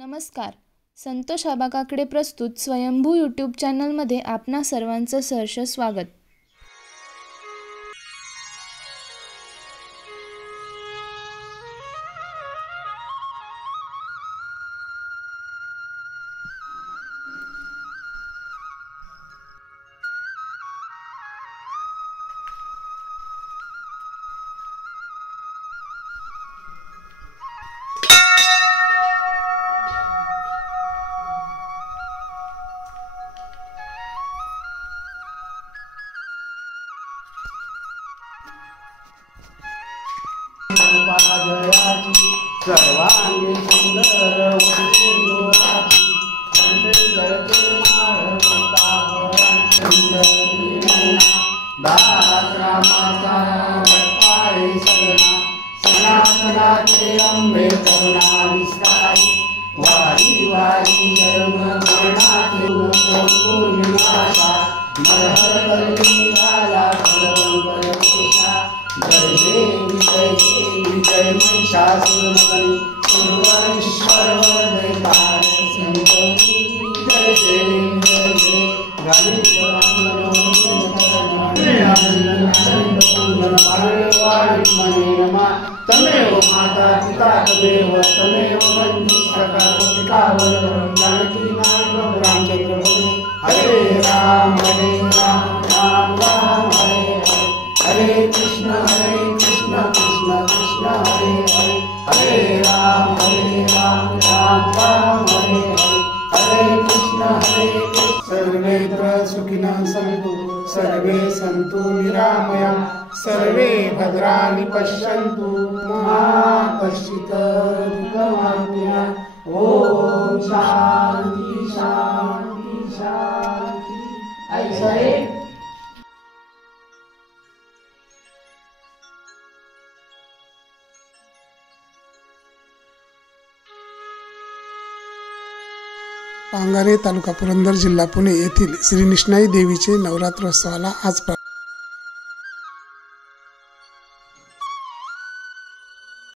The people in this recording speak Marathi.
नमस्कार. संतोष आबा काकडे प्रस्तुत स्वयंभू यूट्यूब चॅनलमध्ये आपणा सर्वांचं सहर्ष स्वागत. पादयाची सर्वांगी सुंदर उंची जळते दासरामाचा पाय सगळा सनातनाचे अंबे करुणा विस्तारी वारी वारी जन्म करणाचे निराशा मरहर कलिंगाला परमेशा जय जय महिषासुरमर्दिनी सुरवरेश्वर वरदैतार संतोषी जय जय तमेव माता पिता तमेव तमेव बंधु सखा गोपिका वल्लभ जानकी नायक रामचंद्र हरे राम राम राम हरे हरे हरे कृष्ण कृष्ण कृष्ण हरे हरे हरे राम राम राम हरे हरे हरे कृष्ण सर्वेत्र सुखिनः सन्तु सर्वे सन्तु निरामया सर्वे भद्राणि पश्यन्तु मा कश्चित् दुःखमाप्नुयात्. ओम शांती शांती शांती. ऐसा है. पांगारे तालुका पुरंदर जिल्हा पुणे येथील श्री निष्णाई देवीचे नवरात्रोत्सवाला आज